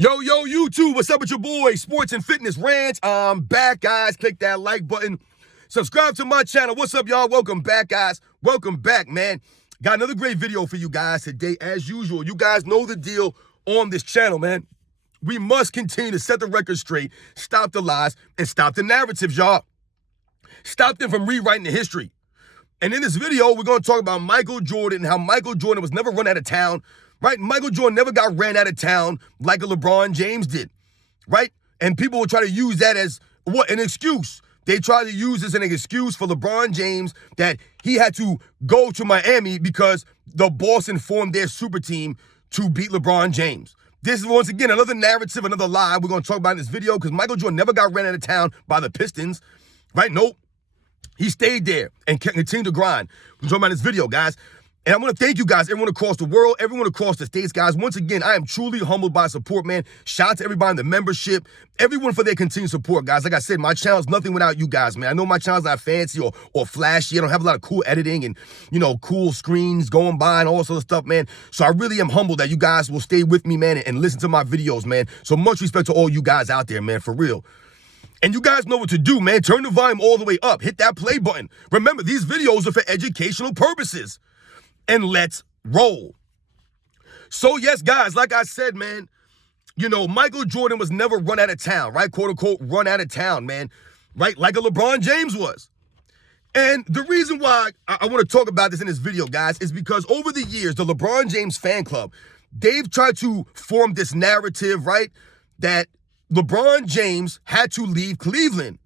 Yo, YouTube, what's up with your boy, Sports and Fitness Ranch? I'm back, guys. Click that like button. Subscribe to my channel. What's up, y'all? Welcome back, guys. Welcome back, man. Got another great video for you guys today, as usual. You guys know the deal on this channel, man. We must continue to set the record straight, stop the lies, and stop the narratives, y'all. Stop them from rewriting the history. And in this video, we're going to talk about Michael Jordan and how Michael Jordan was never run out of town, right? Michael Jordan never got ran out of town like a LeBron James did, right? And people will try to use that as what? An excuse. They try to use this as an excuse for LeBron James that he had to go to Miami because the Boston formed their super team to beat LeBron James. This is, once again, another narrative, another lie we're going to talk about in this video because Michael Jordan never got ran out of town by the Pistons, right? Nope. He stayed there and continued to grind. We're talking about this video, guys. And I want to thank you guys, everyone across the world, everyone across the states, guys. Once again, I am truly humbled by support, man. Shout out to everybody in the membership, everyone for their continued support, guys. Like I said, my channel's nothing without you guys, man. I know my channel's not fancy or flashy. I don't have a lot of cool editing and, cool screens going by and all sorts of stuff, man. So I really am humbled that you guys will stay with me, man, and listen to my videos, man. So much respect to all you guys out there, man, for real. And you guys know what to do, man. Turn the volume all the way up. Hit that play button. Remember, these videos are for educational purposes. And let's roll. So, yes, guys, like I said, man, Michael Jordan was never run out of town, right? Quote, unquote, run out of town, man, right? Like a LeBron James was. And the reason why I want to talk about this in this video, guys, is because over the years, the LeBron James fan club, they've tried to form this narrative, right, that LeBron James had to leave Cleveland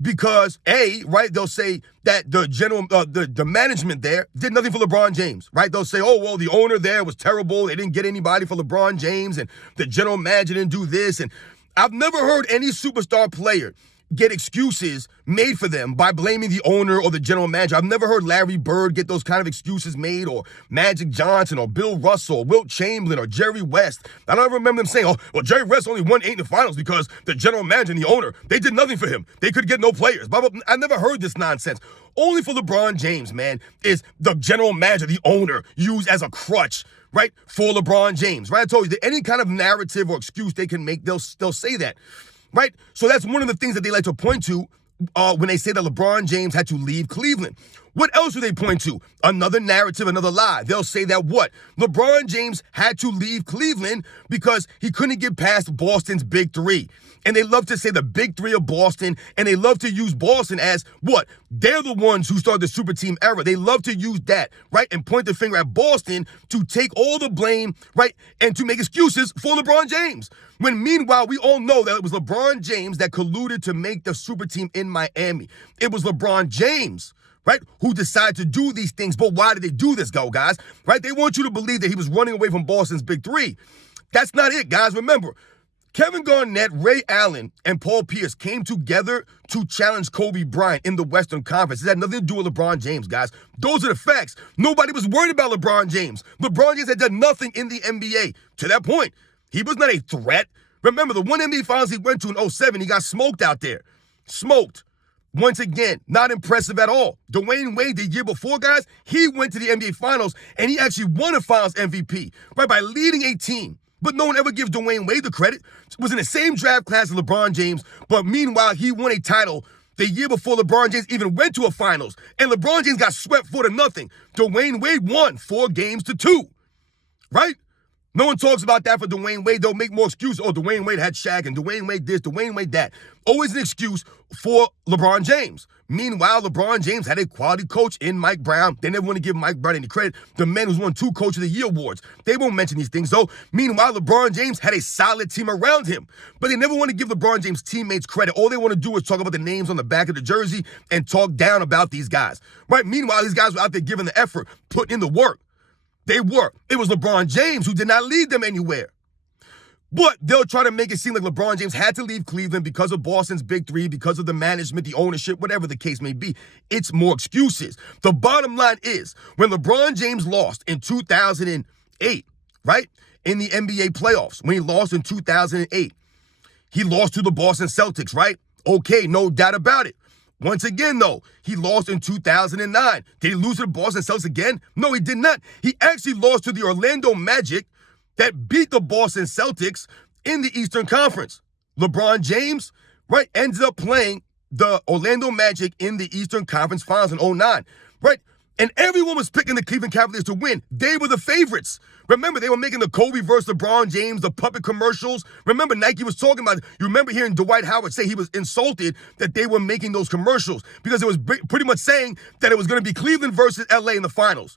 because, right, they'll say that the management there did nothing for LeBron James, right? They'll say, oh, well, the owner there was terrible. They didn't get anybody for LeBron James, and the general manager didn't do this. And I've never heard any superstar player get excuses made for them by blaming the owner or the general manager. I've never heard Larry Bird get those kind of excuses made, or Magic Johnson, or Bill Russell, or Wilt Chamberlain, or Jerry West. I don't ever remember them saying, oh, well, Jerry West only won 8 in the finals because the general manager and the owner, they did nothing for him. They could get no players. Blah, blah, blah. I never heard this nonsense. Only for LeBron James, man, is the general manager, the owner, used as a crutch, right, for LeBron James, right? I told you that any kind of narrative or excuse they can make, they'll say that. Right? So that's one of the things that they like to point to when they say that LeBron James had to leave Cleveland. What else do they point to? Another narrative, another lie. They'll say that what? LeBron James had to leave Cleveland because he couldn't get past Boston's big three. And they love to say the big three of Boston, and they love to use Boston as what? They're the ones who started the super team era. They love to use that, right? And point the finger at Boston to take all the blame, right? And to make excuses for LeBron James. When meanwhile, we all know that it was LeBron James that colluded to make the super team in Miami. It was LeBron James, right, who decided to do these things. But why did they do this, guys? Right? They want you to believe that he was running away from Boston's big three. That's not it, guys. Remember, Kevin Garnett, Ray Allen, and Paul Pierce came together to challenge Kobe Bryant in the Western Conference. It had nothing to do with LeBron James, guys. Those are the facts. Nobody was worried about LeBron James. LeBron James had done nothing in the NBA. To that point, he was not a threat. Remember, the one NBA Finals he went to in 2007, he got smoked out there. Smoked. Once again, not impressive at all. Dwayne Wade, the year before, guys, he went to the NBA Finals, and he actually won a Finals MVP, right, by leading a team. But no one ever gives Dwayne Wade the credit. Was in the same draft class as LeBron James, but meanwhile, he won a title the year before LeBron James even went to a Finals. And LeBron James got swept 4-0. Dwayne Wade won 4-2, right? No one talks about that for Dwayne Wade. They'll make more excuses. Oh, Dwayne Wade had Shaq, and Dwayne Wade this, Dwayne Wade that. Always an excuse for LeBron James. Meanwhile, LeBron James had a quality coach in Mike Brown. They never want to give Mike Brown any credit. The man who's won 2 Coach of the Year awards. They won't mention these things, though. Meanwhile, LeBron James had a solid team around him. But they never want to give LeBron James teammates credit. All they want to do is talk about the names on the back of the jersey and talk down about these guys. Right? Meanwhile, these guys were out there giving the effort, putting in the work. They were. It was LeBron James who did not lead them anywhere. But they'll try to make it seem like LeBron James had to leave Cleveland because of Boston's big three, because of the management, the ownership, whatever the case may be. It's more excuses. The bottom line is, when LeBron James lost in 2008, right, in the NBA playoffs, when he lost in 2008, he lost to the Boston Celtics, right? Okay, no doubt about it. Once again, though, he lost in 2009. Did he lose to the Boston Celtics again? No, he did not. He actually lost to the Orlando Magic that beat the Boston Celtics in the Eastern Conference. LeBron James, right, ended up playing the Orlando Magic in the Eastern Conference Finals in 2009, right? And everyone was picking the Cleveland Cavaliers to win. They were the favorites. Remember, they were making the Kobe versus LeBron James, the puppet commercials. Remember, Nike was talking about it. You remember hearing Dwight Howard say he was insulted that they were making those commercials because it was pretty much saying that it was going to be Cleveland versus LA in the finals.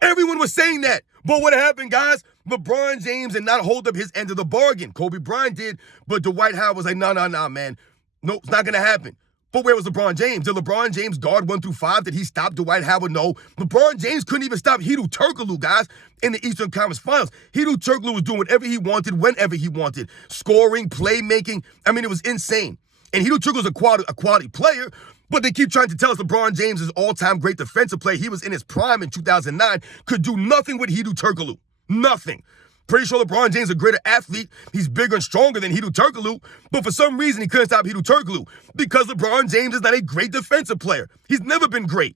Everyone was saying that. But what happened, guys? LeBron James did not hold up his end of the bargain. Kobe Bryant did, but Dwight Howard was like, no, man. No, it's not going to happen. But where was LeBron James? Did LeBron James guard 1 through 5? Did he stop Dwight Howard? No. LeBron James couldn't even stop Hedo Turkoglu, guys, in the Eastern Conference Finals. Hedo Turkoglu was doing whatever he wanted, whenever he wanted. Scoring, playmaking. I mean, it was insane. And Hedo Turkoglu was a quality player, but they keep trying to tell us LeBron James is all-time great defensive player. He was in his prime in 2009. Could do nothing with Hedo Turkoglu. Nothing. Pretty sure LeBron James is a greater athlete. He's bigger and stronger than Hedo Turkoglu, but for some reason he couldn't stop Hedo Turkoglu because LeBron James is not a great defensive player. He's never been great.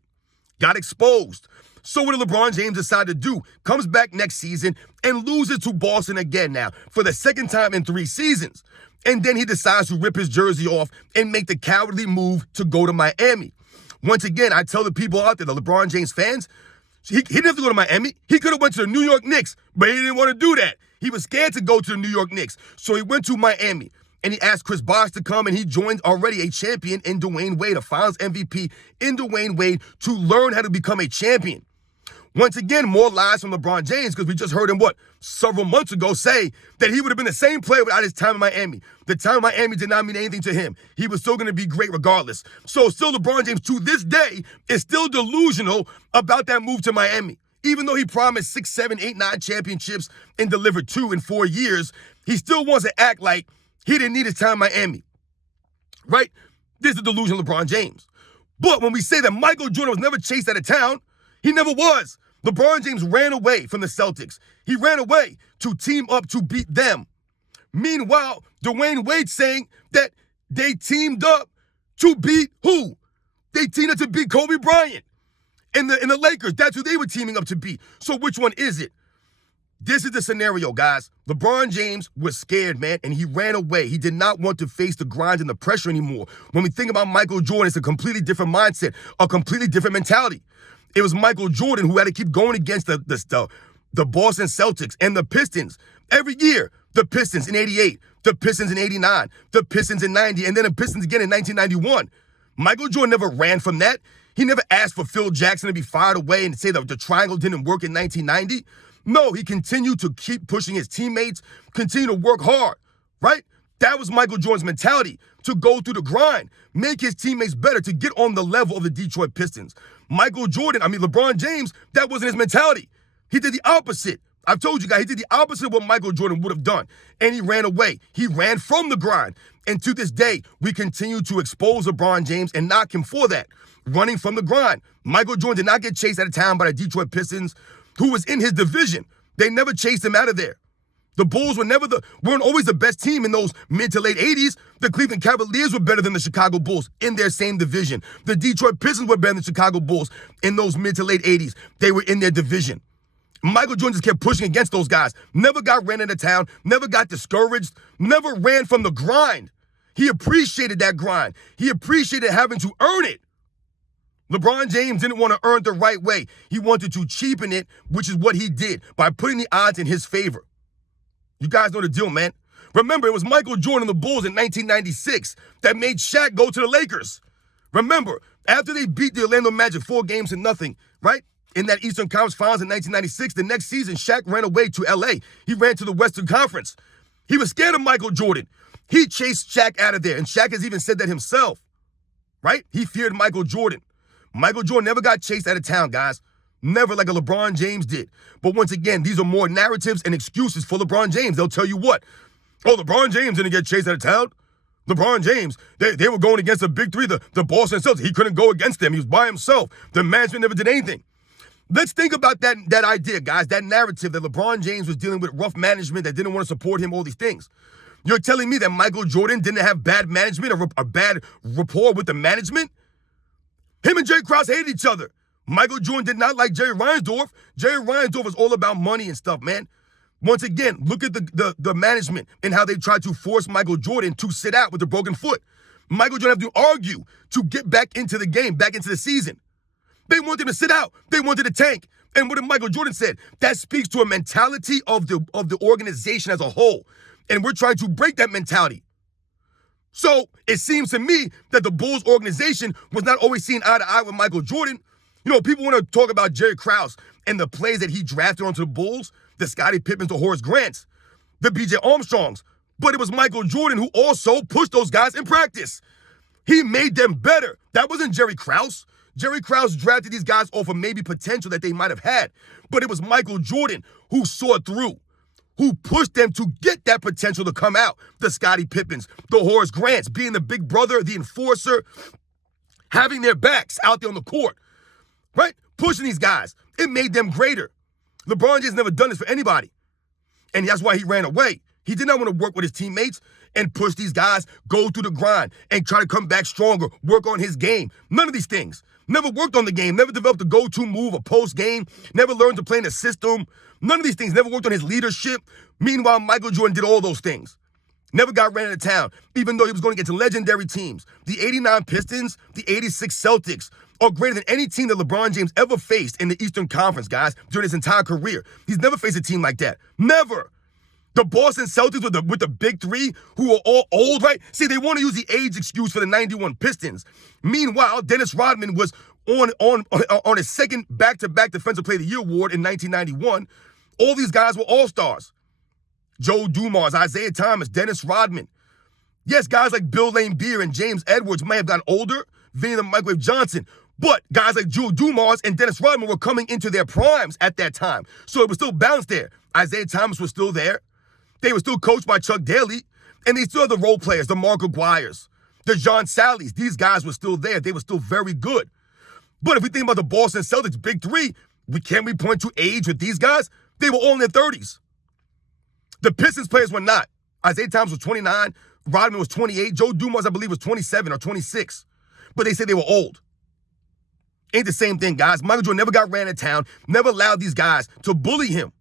Got exposed. So what did LeBron James decide to do? Comes back next season and loses to Boston again now for the second time in 3 seasons. And then he decides to rip his jersey off and make the cowardly move to go to Miami. Once again, I tell the people out there, the LeBron James fans, he didn't have to go to Miami. He could have went to the New York Knicks, but he didn't want to do that. He was scared to go to the New York Knicks. So he went to Miami, and he asked Chris Bosh to come, and he joined already a champion in Dwayne Wade, a finals MVP in Dwayne Wade, to learn how to become a champion. Once again, more lies from LeBron James because we just heard him, several months ago say that he would have been the same player without his time in Miami. The time in Miami did not mean anything to him. He was still going to be great regardless. So still LeBron James to this day is still delusional about that move to Miami. Even though he promised 6, 7, 8, 9 championships and delivered 2 in 4 years, he still wants to act like he didn't need his time in Miami. Right? This is the delusion of LeBron James. But when we say that Michael Jordan was never chased out of town, he never was. LeBron James ran away from the Celtics. He ran away to team up to beat them. Meanwhile, Dwayne Wade saying that they teamed up to beat who? They teamed up to beat Kobe Bryant. In the Lakers, that's who they were teaming up to beat. So which one is it? This is the scenario, guys. LeBron James was scared, man, and he ran away. He did not want to face the grind and the pressure anymore. When we think about Michael Jordan, it's a completely different mindset, a completely different mentality. It was Michael Jordan who had to keep going against the Boston Celtics and the Pistons. Every year, the Pistons in 88, the Pistons in 89, the Pistons in 90, and then the Pistons again in 1991. Michael Jordan never ran from that. He never asked for Phil Jackson to be fired away and say that the triangle didn't work in 1990. No, he continued to keep pushing his teammates, continue to work hard, right? That was Michael Jordan's mentality, to go through the grind, make his teammates better, to get on the level of the Detroit Pistons. LeBron James, that wasn't his mentality. He did the opposite. I've told you guys, he did the opposite of what Michael Jordan would have done. And he ran away. He ran from the grind. And to this day, we continue to expose LeBron James and knock him for that, running from the grind. Michael Jordan did not get chased out of town by the Detroit Pistons, who was in his division. They never chased him out of there. The Bulls weren't always the best team in those mid to late 80s. The Cleveland Cavaliers were better than the Chicago Bulls in their same division. The Detroit Pistons were better than the Chicago Bulls in those mid to late 80s. They were in their division. Michael Jordan just kept pushing against those guys. Never got ran out of town. Never got discouraged. Never ran from the grind. He appreciated that grind. He appreciated having to earn it. LeBron James didn't want to earn it the right way. He wanted to cheapen it, which is what he did by putting the odds in his favor. You guys know the deal, man. Remember, it was Michael Jordan and the Bulls in 1996 that made Shaq go to the Lakers. Remember, after they beat the Orlando Magic 4-0, right? In that Eastern Conference Finals in 1996, the next season, Shaq ran away to L.A. He ran to the Western Conference. He was scared of Michael Jordan. He chased Shaq out of there, and Shaq has even said that himself, right? He feared Michael Jordan. Michael Jordan never got chased out of town, guys. Never like a LeBron James did. But once again, these are more narratives and excuses for LeBron James. They'll tell you what? Oh, LeBron James didn't get chased out of town. LeBron James, they were going against the big three, the Boston Celtics. He couldn't go against them. He was by himself. The management never did anything. Let's think about that idea, guys, that narrative that LeBron James was dealing with rough management that didn't want to support him, all these things. You're telling me that Michael Jordan didn't have bad management or a bad rapport with the management? Him and Jerry Krause hated each other. Michael Jordan did not like Jerry Reinsdorf. Jerry Reinsdorf was all about money and stuff, man. Once again, look at the management and how they tried to force Michael Jordan to sit out with a broken foot. Michael Jordan had to argue to get back into the game, back into the season. They wanted him to sit out. They wanted to tank. And what did Michael Jordan said? That speaks to a mentality of the organization as a whole. And we're trying to break that mentality. So it seems to me that the Bulls organization was not always seeing eye to eye with Michael Jordan. You know, people want to talk about Jerry Krause and the plays that he drafted onto the Bulls, the Scottie Pippens, the Horace Grants, the B.J. Armstrongs. But it was Michael Jordan who also pushed those guys in practice. He made them better. That wasn't Jerry Krause. Jerry Krause drafted these guys off of maybe potential that they might have had. But it was Michael Jordan who saw through, who pushed them to get that potential to come out. The Scottie Pippens, the Horace Grants, being the big brother, the enforcer, having their backs out there on the court, right? Pushing these guys. It made them greater. LeBron James never done this for anybody. And that's why he ran away. He did not want to work with his teammates and push these guys, go through the grind, and try to come back stronger, work on his game. None of these things. Never worked on the game, never developed a go-to move, a post game, never learned to play in the system. None of these things, never worked on his leadership. Meanwhile, Michael Jordan did all those things. Never got ran out of town, even though he was going to get to legendary teams. The 89 Pistons, the 86 Celtics are greater than any team that LeBron James ever faced in the Eastern Conference, guys, during his entire career. He's never faced a team like that. Never. The Boston Celtics with the big three who are all old, right? See, they want to use the age excuse for the 91 Pistons. Meanwhile, Dennis Rodman was on his second back-to-back Defensive Player of the Year award in 1991. All these guys were all-stars. Joe Dumars, Isaiah Thomas, Dennis Rodman. Yes, guys like Bill Laimbeer and James Edwards may have gotten older, Vinny the Microwave Johnson, but guys like Joe Dumars and Dennis Rodman were coming into their primes at that time. So it was still balanced there. Isaiah Thomas was still there. They were still coached by Chuck Daly, and they still had the role players, the Mark Aguires, the John Sallys. These guys were still there. They were still very good. But if we think about the Boston Celtics, big three, can we point to age with these guys? They were all in their 30s. The Pistons players were not. Isaiah Thomas was 29. Rodman was 28. Joe Dumars, I believe, was 27 or 26. But they said they were old. Ain't the same thing, guys. Michael Jordan never got ran out of town, never allowed these guys to bully him.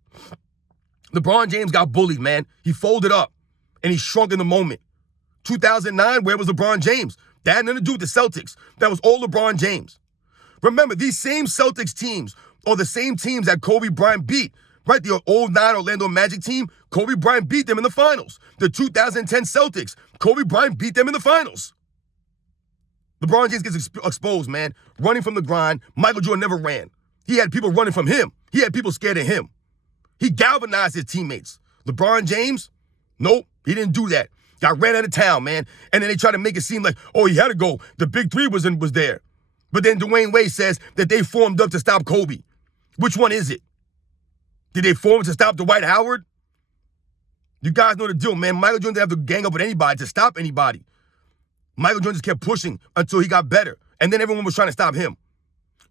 LeBron James got bullied, man. He folded up, and he shrunk in the moment. 2009, where was LeBron James? That had nothing to do with the Celtics. That was all LeBron James. Remember, these same Celtics teams are the same teams that Kobe Bryant beat, right? The 09 Orlando Magic team, Kobe Bryant beat them in the finals. The 2010 Celtics, Kobe Bryant beat them in the finals. LeBron James gets exposed, man. Running from the grind. Michael Jordan never ran. He had people running from him. He had people scared of him. He galvanized his teammates. LeBron James, nope, he didn't do that. Got ran out of town, man. And then they try to make it seem like, oh, he had to go. The big three was there. But then Dwayne Wade says that they formed up to stop Kobe. Which one is it? Did they form to stop Dwight Howard? You guys know the deal, man. Michael Jordan didn't have to gang up with anybody to stop anybody. Michael Jordan just kept pushing until he got better. And then everyone was trying to stop him.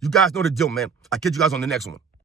You guys know the deal, man. I'll catch you guys on the next one.